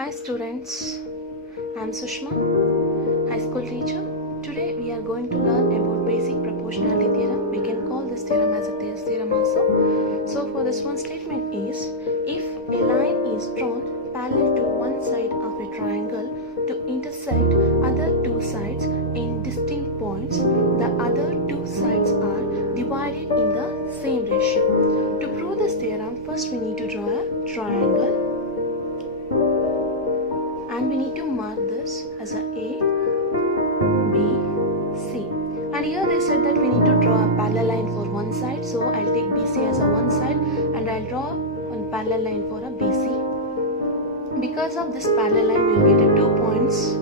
Hi students, I am Sushma, high school teacher. Today we are going to learn about basic proportionality theorem. We can call this theorem as a Thales theorem also. So for this one statement is, if a line is drawn parallel to one side of a triangle to intersect other two sides in distinct points, the other two sides are divided in the same ratio. To prove this theorem, first we need to draw a triangle. And we need to mark this as a B, C. And here they said that we need to draw a parallel line for one side. So I'll take BC as a one side and I'll draw one parallel line for a BC. Because of this parallel line, we will get a 2 points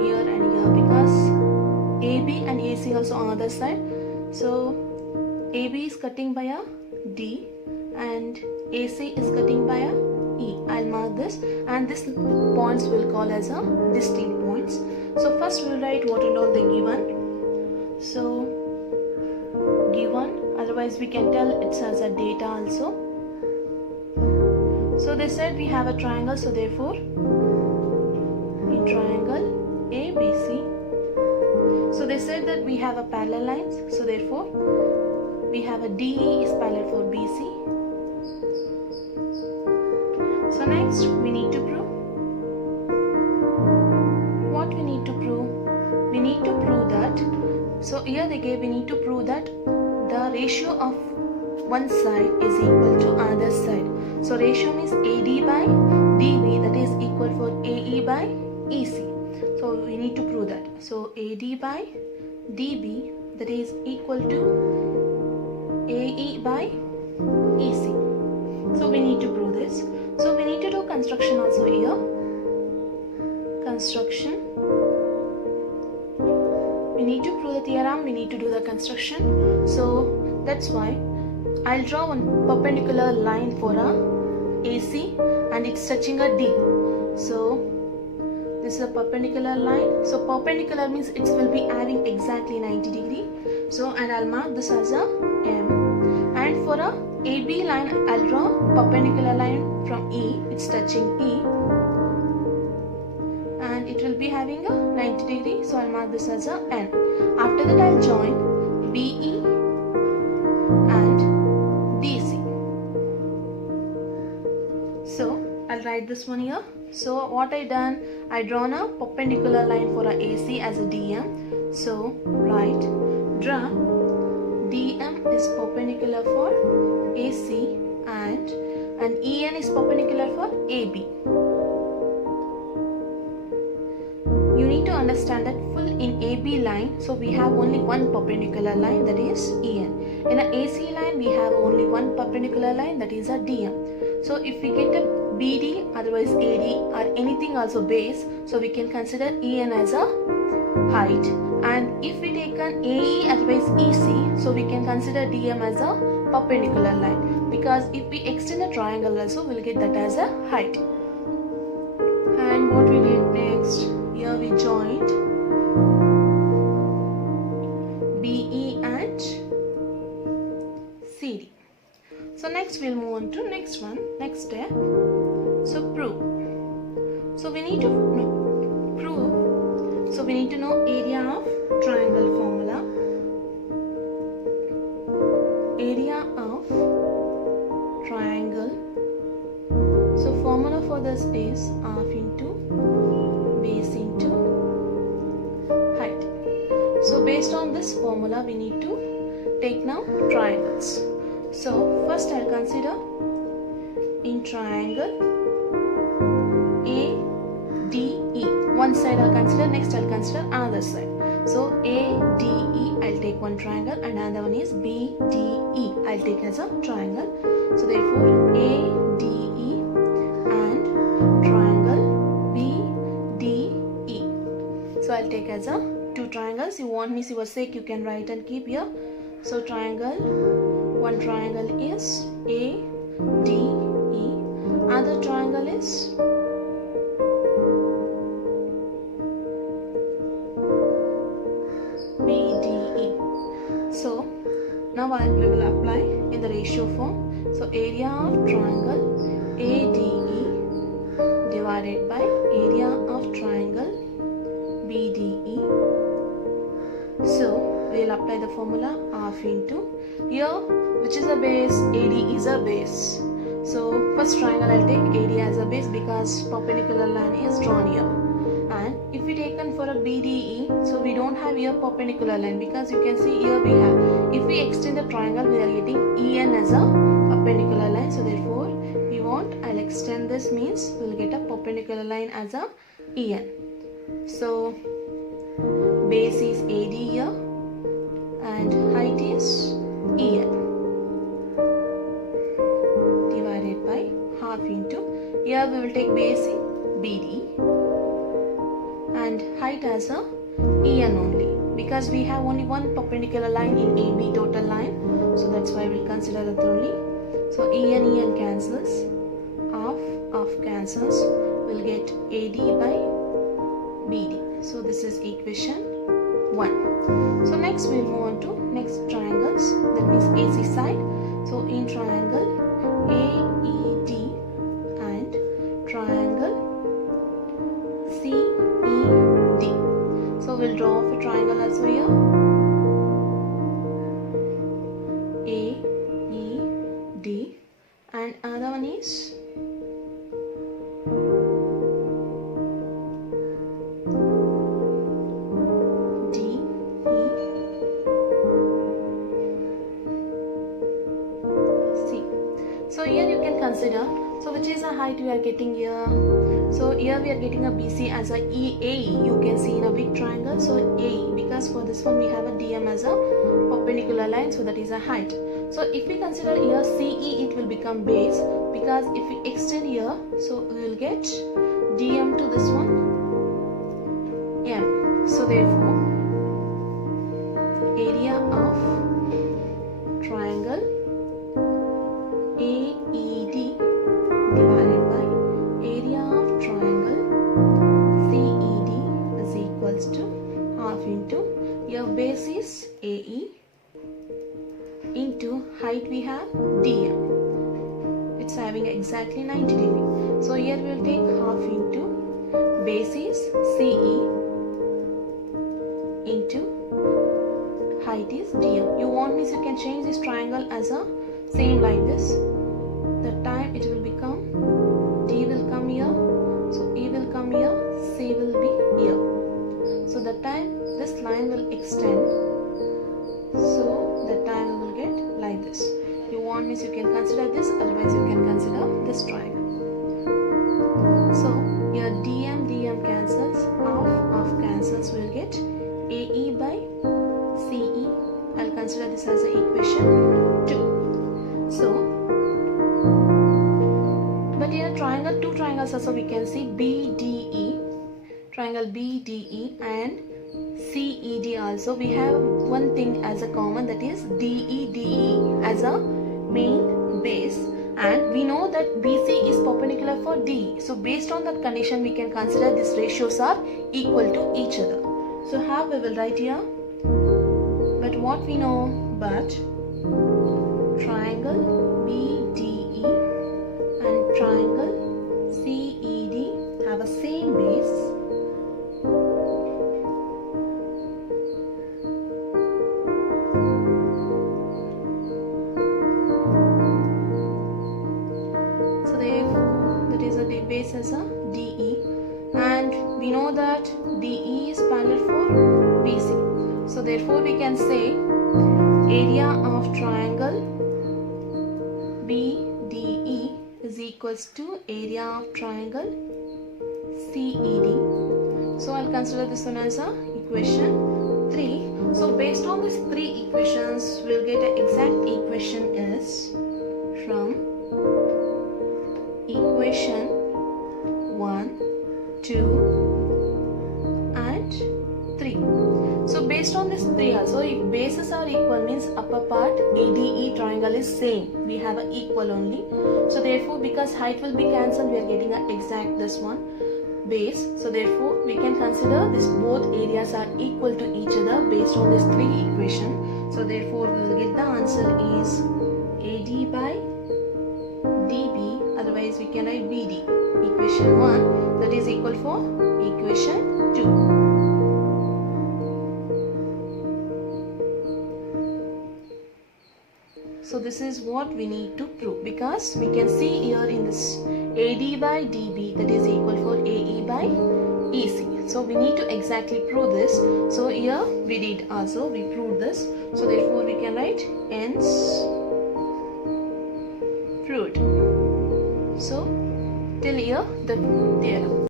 here and here because AB and AC also on other side. So AB is cutting by a D and AC is cutting by a E. I'll mark this and this points will call as a distinct points. So first we'll write what and all they given. So given, otherwise we can tell it's as a data also. So they said we have a triangle, so therefore in triangle ABC. So they said that we have a parallel lines, so therefore we have a DE is parallel for BC. So next we need to prove. What we need to prove? We need to prove that, so here they gave we need to prove that the ratio of one side is equal to other side. So ratio means AD by DB, that is equal for AE by EC. So we need to prove that. So AD by DB, that is equal to AE by EC. So we need to prove this. So we need to do construction also here. Construction. We need to prove the theorem, we need to do the construction. So that's why I'll draw one perpendicular line for a AC and it's touching a D. So this is a perpendicular line. So perpendicular means it will be having exactly 90 degree. So and I'll mark this as a M. And for a AB line, I'll draw perpendicular line from E, it's touching E and it will be having a 90 degree, so I'll mark this as a N. After that I'll join BE and DC. So I'll write this one here. So what I done, I drawn a perpendicular line for a AC as a DM. So write, draw DM is perpendicular for AC and EN is perpendicular for AB. You need to understand that full in AB line, so we have only one perpendicular line, that is EN. In an AC line, we have only one perpendicular line, that is a DM. So if we get a BD, otherwise AD or anything also base, so we can consider EN as a height. And if we take an AE otherwise EC, so we can consider DM as a perpendicular line, because if we extend a triangle also, we'll get that as a height. And what we did next, here we joined BE and CD. So next we'll move on to next step. So prove. So we need to prove. So we need to know area of triangle formula. Area of triangle. So formula for this is half into base into height. So based on this formula we need to take now triangles. So first I'll consider in triangle ADE. One side I'll consider, next I'll consider another side. So ADE I'll take one triangle and another one is BDE I'll take as a triangle. So therefore ADE and triangle BDE. So I'll take as a two triangles. You want me to your sake, you can write and keep here. So triangle, one triangle is ADE, other triangle is BDE. So now we will apply in the ratio form. So area of triangle ADE divided by area of triangle BDE. So we will apply the formula half into here, which is a base, AD is a base. So first triangle I'll take AD as a base because perpendicular line is drawn here. And if we taken for a BDE, so we don't have here perpendicular line because you can see here we have, if we extend the triangle we are getting EN as a perpendicular line. So therefore we want, I'll extend this means we'll get a perpendicular line as a EN. So base is AD here and height is EN divided by half into, here we will take base in BD and height as a EN only because we have only one perpendicular line in AB total line, so that's why we'll consider that only. So EN cancels, half cancels, we'll get AD by BD. So this is equation 1. So next we'll move on to next triangles, that means AC side. So in triangle AED and triangle CED. So we'll draw off a triangle also here. AED and another one is So here you can consider, so which is the height we are getting here. So here we are getting a BC as a AE, you can see in a big triangle. So AE, because for this one we have a DM as a perpendicular line, so that is a height. So if we consider here CE, it will become base because if we extend here, so we will get DM to this one M. So therefore area of triangle AED divided by area of triangle CED is equals to half into, your base is AE into height we have DM. It's having exactly 90 degrees. So here we will take half into base is CE into height is DM. You want means you can change this triangle as a same like this. That time it will become D will come here, so E will come here, C will be here. So that time this line will extend. So that time we will get like this. You want means you can consider this, otherwise you can consider this triangle. So here DM cancels, half cancels, we will get AE by CE. I'll consider this as a equation 2. So, but here triangle, two triangles also we can see BDE, triangle BDE and CED also. We have one thing as a common, that is DE as a main base, and we know that BC is perpendicular for DE. So based on that condition we can consider these ratios are equal to each other. So how we will write here, but what we know, but triangle BDE and triangle CED have a same base. So therefore that is a base as a DE, and we know that DE is parallel for BC. So therefore we can say area of triangle BDE is equals to area of triangle CED. So I'll consider this one as a equation 3. So based on these 3 equations, we'll get an exact equation is from equation 1, 2 and 3. So based on this 3 also, if bases are equal means upper part ADE triangle is same. We have an equal only. So therefore because height will be cancelled, we are getting an exact this one base. So therefore we can consider this both areas are equal to each other based on this 3 equation. So therefore we will get the answer is AD by DB, otherwise is we can write BD. Equation 1 that is equal for equation 2. So this is what we need to prove, because we can see here in this AD by DB that is equal for AE by EC. So we need to exactly prove this. So here we did also, we proved this. So therefore we can write hence proved. So till here the theorem.